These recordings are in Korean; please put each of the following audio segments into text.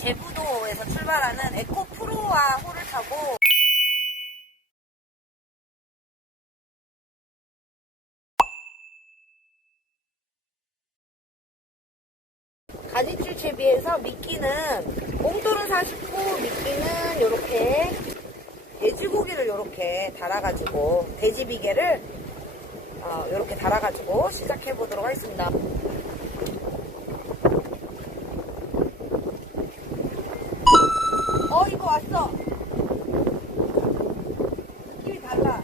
제부도에서 출발하는 에코 프로와 호를 타고 가지줄 채비해서 미끼는 뽕돌은 49, 미끼는 이렇게 돼지고기를 이렇게 달아가지고 돼지 비계를 어, 이렇게 달아가지고 시작해 보도록 하겠습니다. 어 이거 왔어. 느낌이 달라.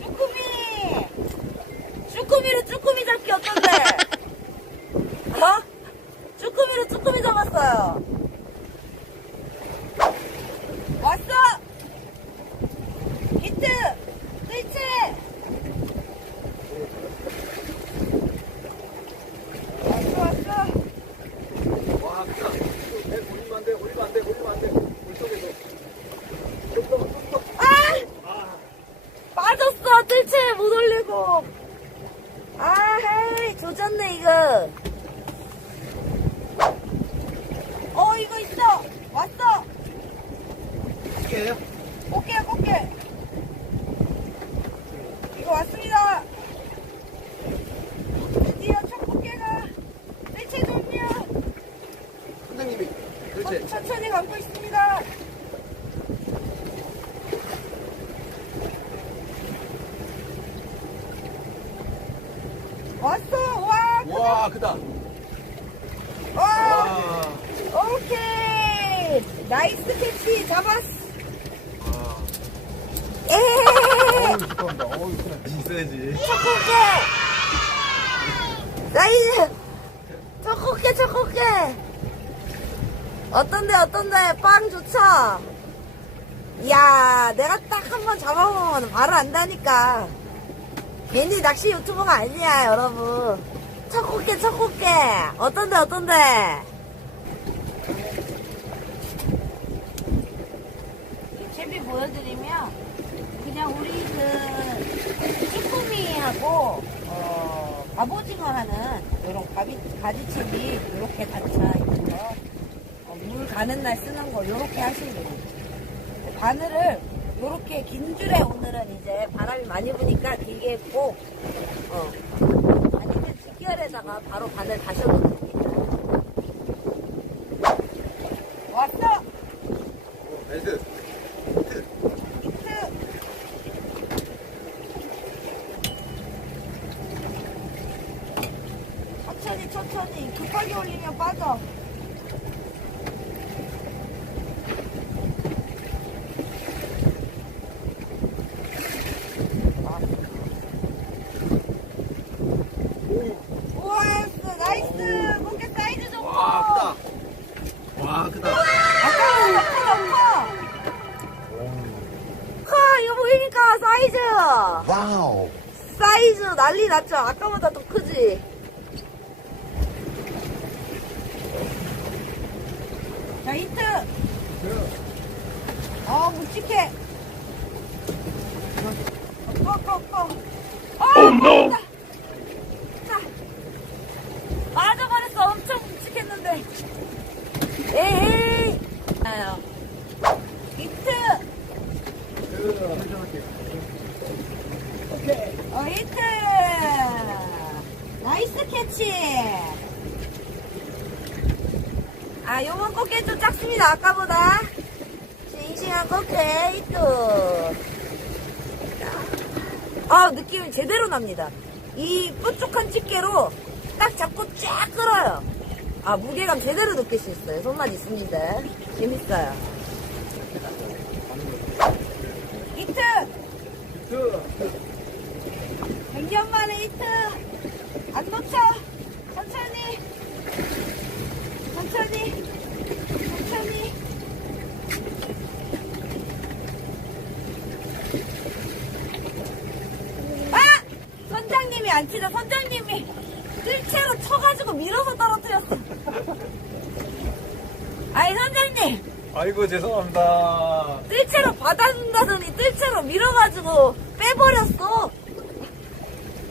쭈꾸미! 쭈꾸미로 쭈꾸미 잡기 어떤데? 어? 쭈꾸미로 쭈꾸미 잡았어요. 왔어! 히트! 스위치! 왔어, 왔어. 와, 크다. 배 올리면 안 돼, 올리면 안 돼, 올리면 안 돼. 물속에서. 좀 더, 좀 더. 아! 아, 빠졌어! 뜰채 못 올리고. 아, 헤이, 조졌네, 이거. 어, 이거 있어! 왔어! 꽃게, 꽃게! 이거 왔습니다! 드디어 첫 꽃게가 뜰채 돌면 선생님이. 그렇지. 천천히 감고 있습니다. 왔어! 와! 와, 크다. 와! 와. 오케이! 나이스 캐치 잡았어! 와. 에헤헤헤! 어우, 축하한다. 어우, 크다. 있어야지. 첫꽃게! 나이스! 첫꽃게, 첫꽃게! 어떤데, 어떤데? 빵 좋죠? 이야, 내가 딱 한 번 잡아보면 바로 안다니까. 괜히 낚시 유튜버가 아니야, 여러분. 첫 꽃게, 첫 꽃게! 어떤데, 어떤데? 채비 보여드리면, 그냥 우리 그, 쭈꾸미하고, 어, 갑오징어 하는, 요런 가비, 가지채비, 요렇게 단차 거, 어, 물 가는 날 쓰는 거, 요렇게 하시면 됩니다. 바늘을, 요렇게 긴 줄에 오늘은 이제 바람이 많이 부니까 길게 했고, 어, 직결에다가 바로 바늘 다셔도 됩니다. 왔어! 어, 나이스. 히트! 천천히 천천히 급하게 올리면 빠져 우와 나이스 꽃게 사이즈 좋고 와, 크다. 와, 크다. 아까보다 크다 커 커 이거 보이니까 사이즈 와우. 사이즈 난리 났죠? 아까보다 더 크지? 자, 히트! 어, 묵직해! 꺼, 꺼, 꺼! 어, no! 자, 맞아버렸어. 엄청 묵직했는데. 에이! 아유. 히트! 어, 히트! 캐치! 아, 요번 꽃게 좀 작습니다, 아까보다. 싱싱한 꽃게, 히트! 아, 느낌이 제대로 납니다. 이 뾰족한 집게로 딱 잡고 쫙 끌어요. 아, 무게감 제대로 느낄 수 있어요. 손맛 있습니다. 재밌어요. 히트! 그, 100년 만에 히트! 안 놓쳐! 천천히! 천천히! 천천히! 아! 선장님이 안 치다 선장님이 뜰채로 쳐가지고 밀어서 떨어뜨렸어. 아니 선장님 아이고, 죄송합니다. 뜰채로 받아준다더니 뜰채로 밀어가지고 빼버렸어.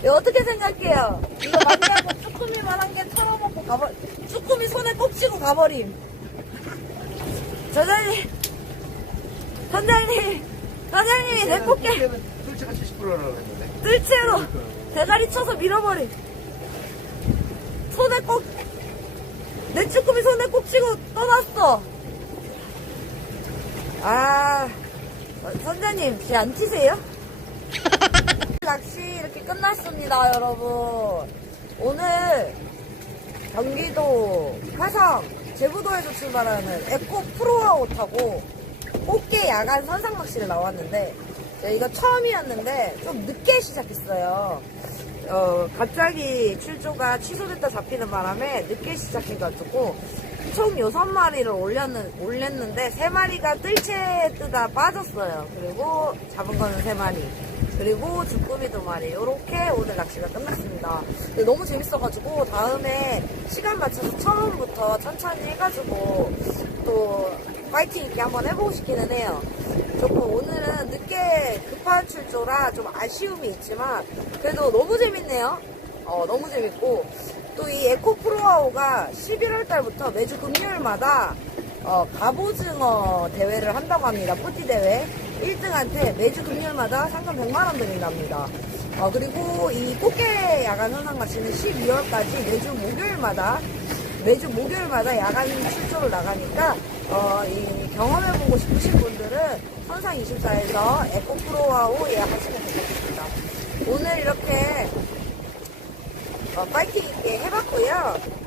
이거 어떻게 생각해요? 이거 만나고 쭈꾸미만 한 개 털어먹고 가버, 쭈꾸미 손에 꼭 쥐고 가버림. 저장님, 선장님, 선장님이 내 꽃게 술치가 70%라고 했는데. 뜰채로 대가리 쳐서 밀어버림. 손에 꼭, 내 쭈꾸미 손에 꼭 쥐고 떠났어. 아, 어, 선장님, 쟤안 튀세요? 낚시 이렇게 끝났습니다, 여러분. 오늘 경기도 화성 제부도에서 출발하는 에코 프로아웃 타고 꽃게 야간 선상 낚시를 나왔는데 저희가 처음이었는데 좀 늦게 시작했어요. 어, 갑자기 출조가 취소됐다 잡히는 바람에 늦게 시작해가지고 총 6마리를 올렸는, 올렸는데 3마리가 뜰채 뜨다 빠졌어요. 그리고 잡은 거는 3마리. 그리고 주꾸미 두 마리. 이렇게 오늘 낚시가 끝났습니다. 너무 재밌어가지고 다음에 시간 맞춰서 처음부터 천천히 해가지고 또 파이팅 있게 한번 해보고 싶기는 해요. 조금 오늘은 늦게 출조라 좀 아쉬움이 있지만 그래도 너무 재밌네요. 어, 너무 재밌고 또 이 에코 프로아오가 11월 달부터 매주 금요일마다 어, 갑오징어 대회를 한다고 합니다. 푸티 대회. 1등한테 매주 금요일마다 상금 100만원 드린답니다. 어, 그리고 이 꽃게 야간 마치는 12월까지 매주 목요일마다 매주 목요일마다 야간 출조를 나가니까 어, 이 경험해보고 싶으신 분들은 선상24에서 에코프로와오 예약하시면 되겠습니다. 오늘 이렇게 어, 파이팅 있게 해봤고요.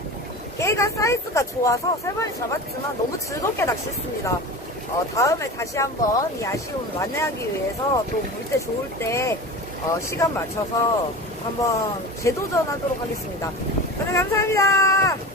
깨가 사이즈가 좋아서 세 마리 잡았지만 너무 즐겁게 낚시했습니다. 어, 다음에 다시 한번 이 아쉬움을 만회하기 위해서 또 물때 좋을 때 어, 시간 맞춰서 한번 재도전하도록 하겠습니다. 오늘 감사합니다.